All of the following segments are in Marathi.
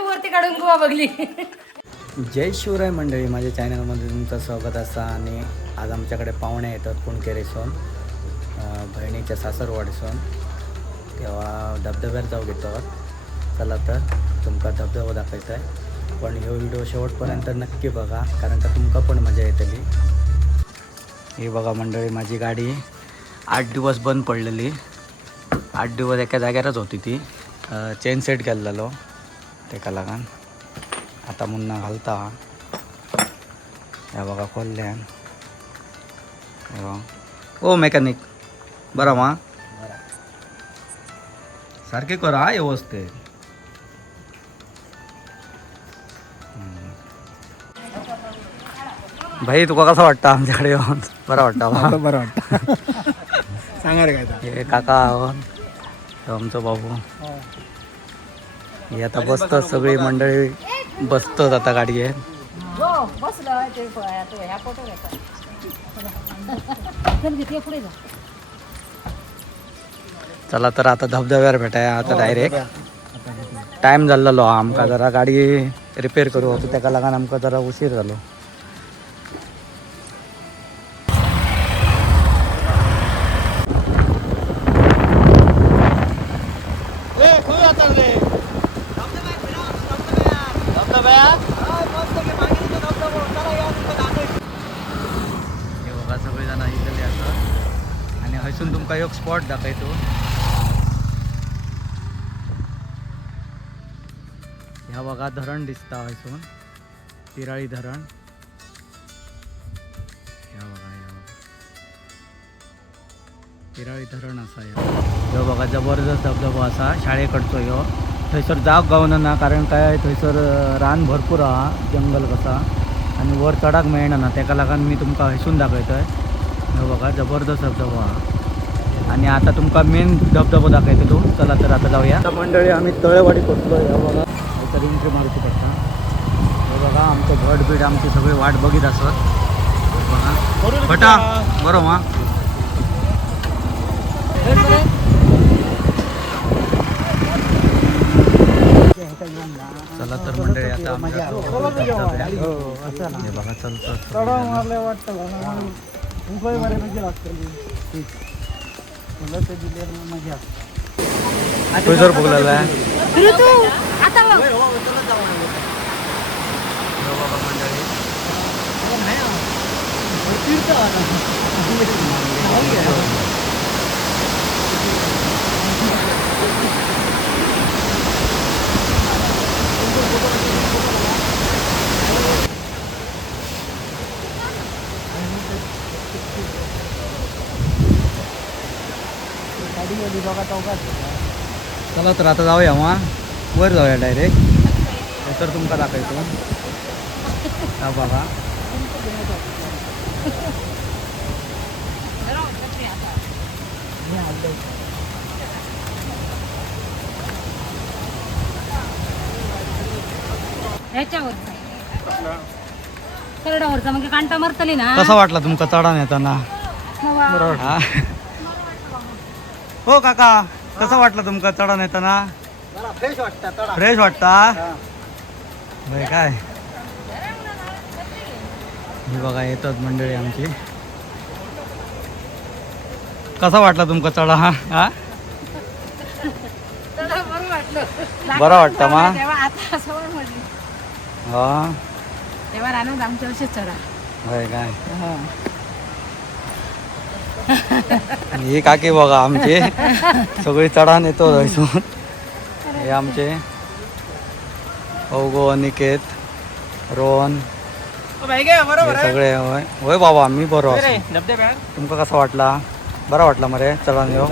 वरती काढून गोवा बघली. जय शिवराय मंडळी, माझ्या चॅनलमध्ये तुमचं स्वागत असा. आणि आज आमच्याकडे पाहुणे येतात पुणकेरीसून, बहिणीच्या सासरवाडीसून. तेव्हा धबधब्यावर जाऊ घेतो. चला तर तुमका धबधबा दाखवायचा आहे, पण ह्यो व्हिडिओ शेवटपर्यंत नक्की बघा, कारण का तुमका पण मजा येतली. ही बघा मंडळी, माझी गाडी 8 दिवस बंद पडलेली. 8 दिवस एका जाग्यावरच होती ती. चेन सेट केलेलो तेका लागून. आता मुन्ना घालता. या बघा खोलल्यान. ओ मेकॅनिक बरं मा सारखे कर हा व्यवस्थित. भाई तुका कसा वाटतं आमच्याकडे येऊन? बरं वाटतं. बरं वाटतं. सांगा रे काय हे काका आमचं बाबू. हे आता बसतात सगळी मंडळी, बसतात आता गाडी आहे. चला तर आता धबधब्यावर भेटाय. आता डायरेक्ट टाइम झालेलो आमका, जरा गाडी रिपेअर करू होतो त्याका लागून आमका जरा उशीर झालो. सगळेजण इथले असतात आणि हसून तुमका एक स्पॉट दाखवतो. ह्या बघा धरण दिसता हसून, पिराळी धरण. ह्या बघा पिराळी धरण असा ह्यो बघा, जबरदस्त धबधबा असा शाळेकडचो ह्यो. थंयसर जाग गावना ना, कारण काय थंयसर रान भरपूर हा, जंगल कसा, आणि वर चढाक मेळना ना, त्याका लागून मी तुमका हसून दाखवतोय. हे बघा जबरदस्त धबधबा हा. आणि आता तुमका मेन धबधबा दाखवतो तो. चला तर आता जाऊया. मंडळी आम्ही तळेवाडी पोचलो. हे बघा तर एंट्री मारुती पडता. हे बघा आमचं भट बीट आमची सगळी वाट बघित असत. बघा भटा बरं मा. चला तर मंडळी आता आमच्या बघा चलतो. सर बोलायला चला तर आता जाऊया मग वर जाऊया डायरेक्ट. तर तुमका दाखवतो. हा बघा करडावरचा म्हणजे कांटा मरतली ना. कसा वाटला तुमका चढान येताना? हो काका, कसा वाटला तुमका चढान येताना? फ्रेश वाटतं. फ्रेश वाटता काय? ही बघा येतात मंडळी आमची. कसा वाटला तुमका चढा? हा बरं वाटतं मा. हा तेव्हा राहणार आमच्या वर्षी चढा. होय काय? ही काकी बघा आमची सगळी चढान येतो थंयसून. हे आमचे अवगो, अनिकेत, रोहन सगळे. होय होय बाबा मी बरो. तुमका कसा वाटला? बरा वाटला मरे चढान येऊ?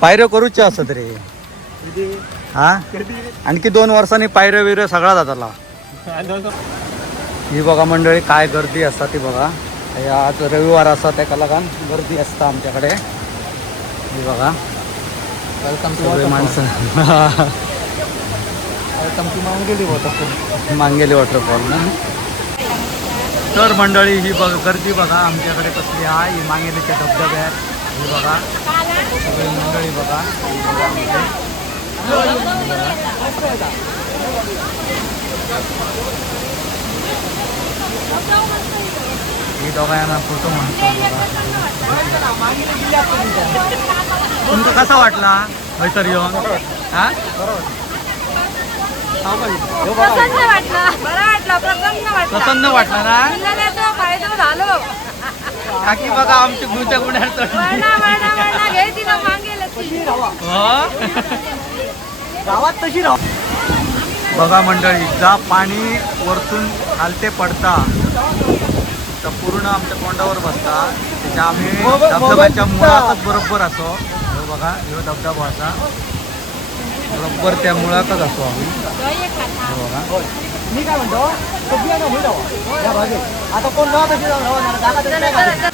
पायऱ्यो करूच्या असत रे. हा आणखी 2 वर्षांनी पायऱ्यो बिऱ्यो सगळा जाताला. ही बघा मंडळी काय गर्दी असता ती बघा. आज रविवार असा त्याका लागून गर्दी असता आमच्याकडे. ही बघा वेलकम सगळे माणसं. Welcome to Mangeli waterfall. Mangeli waterfall ना. तर मंडळी ही गर्दी बघा आमच्याकडे कसली आहे. ही मांगेलीच्या धबधब्यात हे बघा सगळी मंडळी बघा. ही दोघांना फोटो म्हणतो. तुमचा कसा वाटला हैसर येऊन? हा प्रसन्न वाटला, बरं वाटलं, प्रसन्न वाटलं. प्रसन्न वाटला ना? मिळाल्याचा फायदा झालो. काकी बघा आमची गुंच्या गुंड्या वळणा घे तिला मागेल ती. गावात तशी राह. बघा मंडळी, जा पाणी वरतून खालते पडता तर पूर्ण आमच्या तोंडावर बसता. त्याच्या आम्ही धबधब्याच्या मुळातच बरोबर असो. हे बघा, ह्यो धबधबा असा बरोबर त्या मुळातच असो आम्ही. हे बघा, मी काय म्हणतो तो बियाणं होईल राव. या भागे आता कोण राहत तशी राहणार जागा तरी नाही का?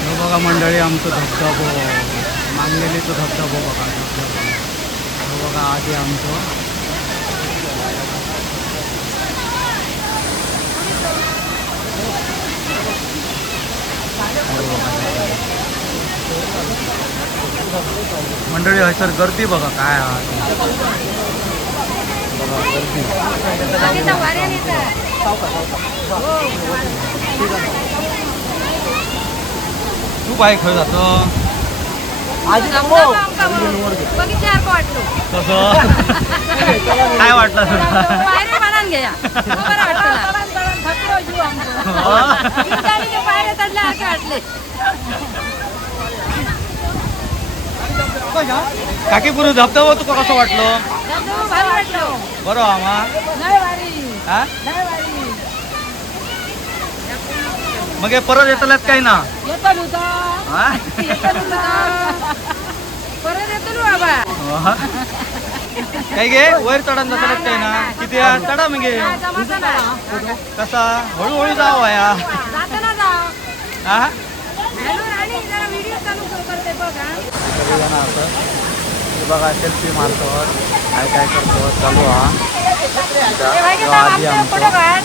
हे बघा मंडळी, आमचं धबधबो मांगलेलीचं धबधबो बघा. धबधबा हे बघा आधी आमचं. मंडळी हसर गर्दी बघा काय आहे. बघा गर्दी. तू बाय खरं जातो बघितल्यासारखं वाटलं. कसं काय वाटलं तुला? पायऱ्या म्हणान घ्या. बरं वाटलं. थकलो जीव आमचा. इंटाळीच्या पायऱ्या चढल्यासारखे वाटले. काकी पुढे धबधबा तुका कसं वाटलं? धबधबा भारी वाटलं. बरं आम्हा लय भारी. हा लय भारी. मग हे परत येतल्यात काही ना? येतो लुता. हा? येतो लुता. परत येतो लु बाबा. वा. काही गे वर चढा जातल्यात काही ना? किती आहे? चढा मग गे. काय जमाचा नाही. कसा हळूहळू जाऊ या. जाताना जाव. हा हॅलो राणी, जरा व्हिडिओ चालू करते बघा. सगळेजण असं हे बघा सेल्फी मारतो काय काय करतो चालू हा. हे भाई जो का आधी आमचं आमचं फोटो काढ.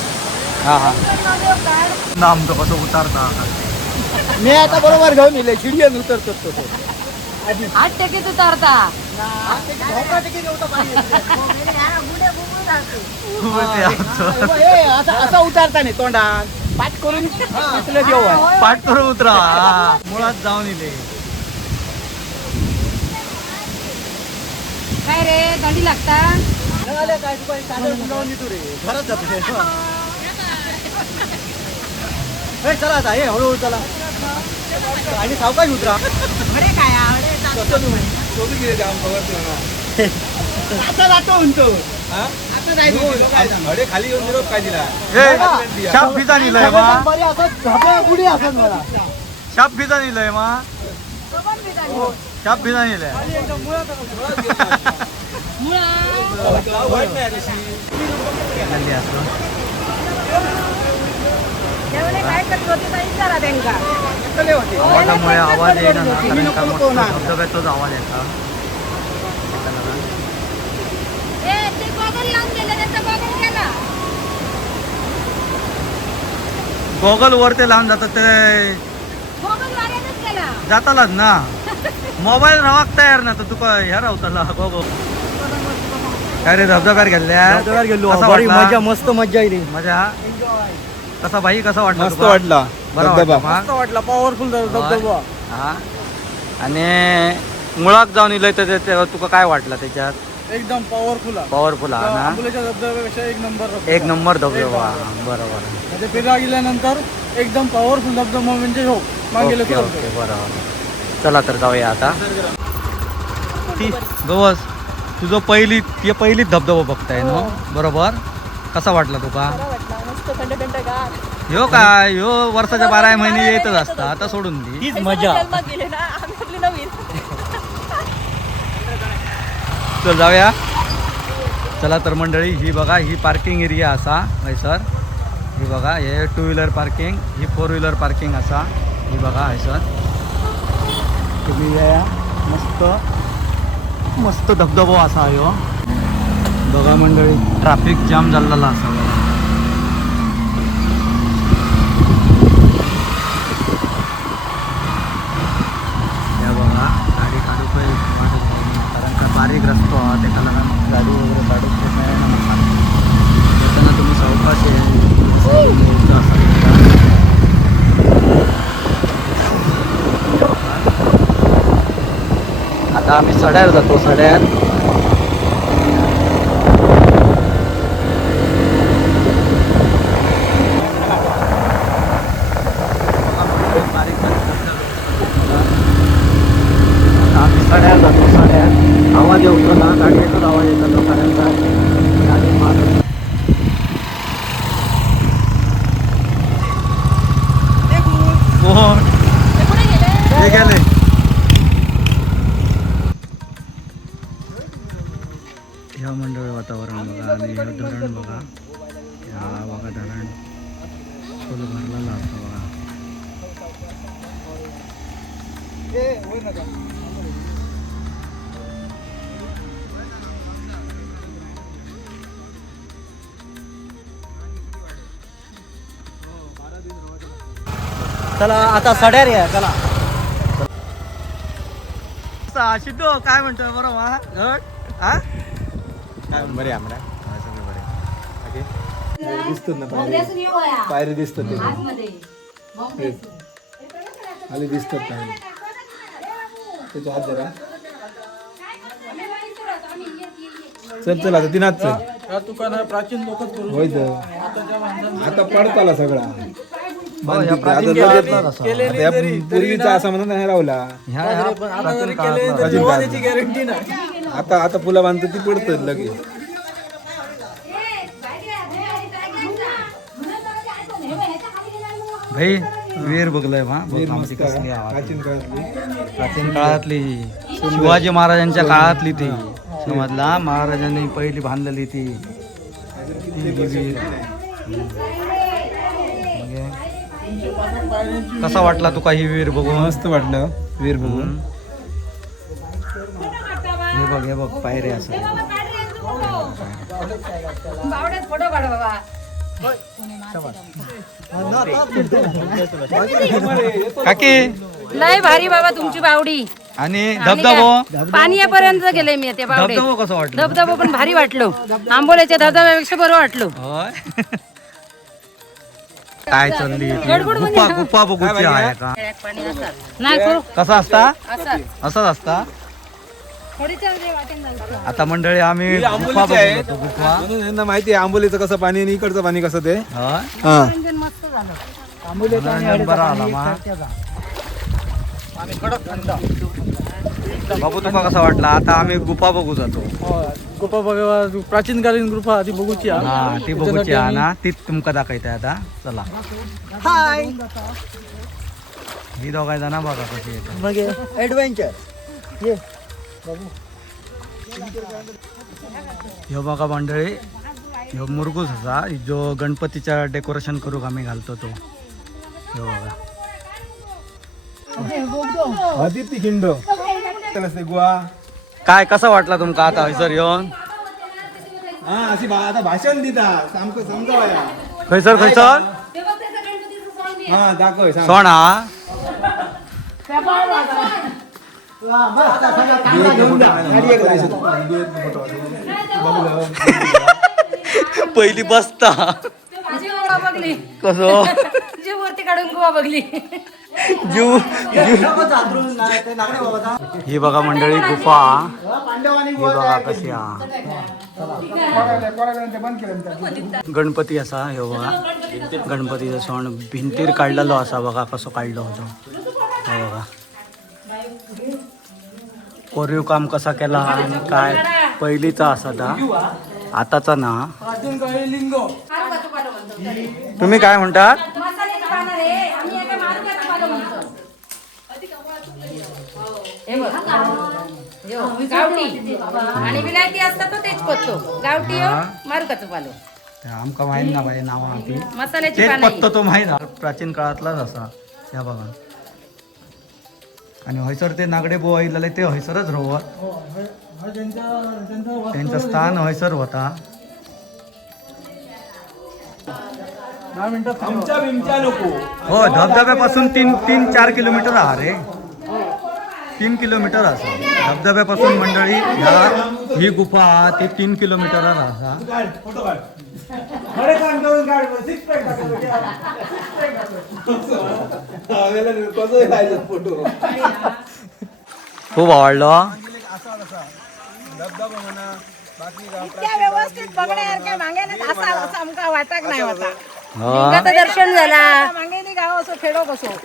हा हा फोटो काढ. ना आमचं कसं उतारता मी आता बरोबर घेऊन येईल शिडीयन उतरतो तो आधी. 8 टक्के उतारता. धोका टिकी नव्हता पाहिजे. ते आमचं असा उतारता नाही तोंडात पाठ करून इथलं देऊ आहे. पाठ करून उतरा. हा. मुळात जाऊन इले काय रे थंडी लागता. काय तू चादर गुंडाळून देतो रे घरात जातो. हे चला आता हे हळूहळू चला आणि सावकाश उतरा. आता जातो म्हणतो. खाली येऊन निरोप काय दिला? ए शाप फिजा निलय मा पुढे असत मला शाप फिजा निलय मा शाप फिजा निलय. खाली असं काय करत होती ताई, विचारा त्यांना. आवाजामुळे आवाज येईना ना, कारण का मस्त धबधब्याचाच आवाज येता. ए, ते गॉगल लावून गेले, त्याचा गॉगल गेला. गॉगल वर ते लावून जातात ते गॉगल वाऱ्यातच गेला. जातालाच ना. मोबाईल रावाक तयार ना तर तुका ह्या रावताला गॉगल. काय रे धबधब्यावर गेल्या गेलो कसा वाटला? मजा मस्त मजा येईल. मजा कसा भाई कसा वाटला मस्त तुका? वाटला बरा वाटला धबधबा. मा? मस्त वाटला पॉवरफुल धबधबा. हा आणि मुळात जाऊन इलय तर तुका काय वाटलं त्याच्यात? एकदम पॉवरफुल पॉवरफुल हा ना. आंबोलीच्या धबधब्यापेक्षा एक नंबर एक नंबर धबधबा. बरोबर म्हणजे फिरायला गेल्यानंतर एकदम पॉवरफुल धबधबा म्हणजे हो मागेल ओके ओके बरोबर. चला तर जाऊया आता. ती गवस तुझं पहिलीच धबधबा बघताय ना बरोबर. कसा वाटला तुका? ह्यो काय ह्यो वर्षाच्या 12 महिने येतच असता. आता सोडून दे. हीच मजा. चल जाऊया. चला तर मंडळी, ही बघा ही पार्किंग एरिया असा हैसर. ही बघा हे 2 व्हीलर पार्किंग, ही 4 व्हीलर पार्किंग असा. ही बघा हैसर तुम्ही या. मस्त मस्त धबधबा असा ह्यो बघा मंडळी ट्रॅफिक जाम झालेला असा बघा. या बघा गाडी काढू पाहिजे कारण का बारीक रस्तो हा त्या कारण गाडी वगैरे काढू नाही ना मला येताना तुम्ही सावकाश आता आम्ही सड्यावर जातो. सड्यात सड्यावर जातो. सड्यात आवाज येतो ना गाडी येतोच आवाज येतो सड्यांचा गाडी मारतो. हे गेले ह्या मंडळ वातावरण बघा आणि हे धरण बघा. ह्या बघा धरण फुल भरलेलं असतं बघा. चला आता सड्यार या चला. शिद्धो काय म्हणतोय बरोबर बरे आमरा सगळे बरे दिसतात ना पायरी दिसतात ते आले दिसतात पायरी त्याच्या हात जरा चल चल आता दिनात चल दुकान प्राचीन लोकच करू होय तर आता पडताला सगळा पूर्वीचा असा म्हणून नाही रावला गॅरंटी नाही. आता आता पुला बांधतो ती पडत लगेच. भाई वीर बघलाय प्राचीन काळातली प्राचीन काळातली शिवाजी महाराजांच्या काळातली ती समजला. महाराजांनी पहिली बांधलेली ती वीर. कसा वाटला तुका ही वीर बघून? मस्त वाटलं वीर बघून. हे बघ पायरे असं फोटो काढ बाबा. काकी लय भारी बाबा तुमची बावडी. आणि आणि धबधबो काय, पाणीपर्यंत गेले मी त्या बावडे. धबधबो कसं वाटलं? धबधबो पण भारी वाटलो. आंबोल्याच्या धबधब्यापेक्षा बरं वाटलो. होय. काय चालली ती? गडबड म्हणजे गुप्पा गुप्पा बघूची आहे का? नाही करू कसा असता? असं असंच असता. थोडी चालते वाटेन जायचं. आता मंडळी आम्ही गुप्पा बघून जातो. गुप्पा म्हणून यांना माहिती आहे आंबोलीचं कसं पाणी आणि इकडचं पाणी कसं ते. होय. हा मनोरंजन मस्त झालं. मनोरंजन बरं आला मा. बाबू तुका कसा वाटला? आता आम्ही गुफा बघू जातो. गुफा बघा प्राचीन कालीन गुफा आधी बघूची हा. हा ती बघूची आहे ना ती तुमका दाखवते आता. चला ही दोघाय जण बघा कशी येतात. मग ऍडव्हेंचर ह्यो बघा मंडळी ह्यो मुरगूस असा जो गणपतीच्या डेकोरेशन करूक आम्ही घालतो तो. ह्यो बघा आदित्य खिंड गुहा. काय कसा वाटला तुमका आता हयसर येऊन? हा अशी आता भाषण दिता आमक समजावया. खैसर खैसर हा दाखव सांग. सोण हा पहिली बसता जी गोवा बघली. कसो जी वरती काढून गोवा बघली. जीव ही बघा मंडळी गुफा. ही बघा कशी हा गणपती असा. ह्यो बघा गणपतीचा सण भिंतीर काढलेलो असा. बघा कसो काढलो होतो. हे बघा कोरीव काम कसा केला आणि काय पहिलीचा असा था आताचा ना. प्राचीन काळी लिंग तुम्ही काय म्हणतात? मसाल्याचं पानं रे. आम्ही एका मारुतीचं पानं म्हणतो. हे बघ. यो, गावठी आणि विलायती असतात तो तेच पत्तो. गावठी हो मारुकाचं पालो. आमका माहित ना बाई नाव आपली. मसाल्याची तेच पानं पत्तो तो माहित आहे. प्राचीन काळातलाच असा. ह्या बघा आणि हयसर ते नागडे बुवा इल्ले ते हयसरच रावत त्यांचं स्थान हयसर होता. 10 मिनिटात हो धबधब्यापासून 3-4 किलोमीटर हा रे 3 किलोमीटर असा धबधब्यापासून मंडळी ह्या ही गुफा हा ती 3 किलोमीटर असा. खूप आवडलो. इतक्या व्यवस्थित बघण्यासारख्या मागेने असा असं आमका वाटत नाही होता. हो. लिंगाचं दर्शन झाला मागेनी गाव असो खेडो कसो हो.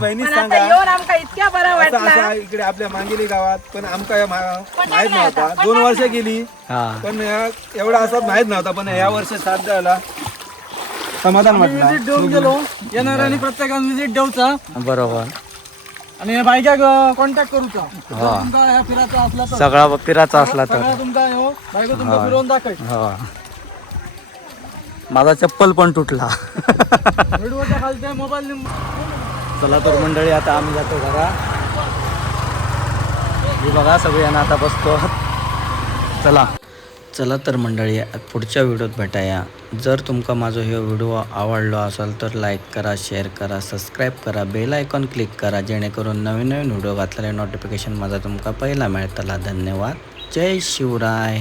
पण आता येऊन आमका इतक्या बरं वाटला. इकडे आपल्या मांगेली गावात पण आमका माहित नव्हता 2 वर्ष गेली हा पण एवढा असं माहित नव्हता पण या वर्षी साथ द्यायला समाधान वाटलं. विजिट देऊन गेलो येणाऱ्यांनी प्रत्येकान विजिट देऊचा बरोबर. आणि या बायकाक कॉन्टॅक्ट करूचा. जर हा. तुमका ह्या फिरायचा असला तर सगळा पिराचा असला तर सगळा तुमका ह्यो बायको तुमका फिरवून दाखवत. हो. माझा चप्पल पण तुटला. व्हिडिओच्या खालच्या मोबाईल नंबर. चला तर मंडळी आता आम्ही जातो घरा. ही बघा सगळ्यांना आता बसतो. चला तर मंडळी पुढच्या व्हिडिओत भेटाया. जर तुमका माझा हे व्हिडिओ आवडलो असेल तर लाईक करा, शेअर करा, सबस्क्राईब करा, बेल आयकॉन क्लिक करा जेणेकरून नवीन व्हिडिओ घातलेले नोटिफिकेशन माझा तुमका पहिला मिळतला. धन्यवाद. जय शिवराय.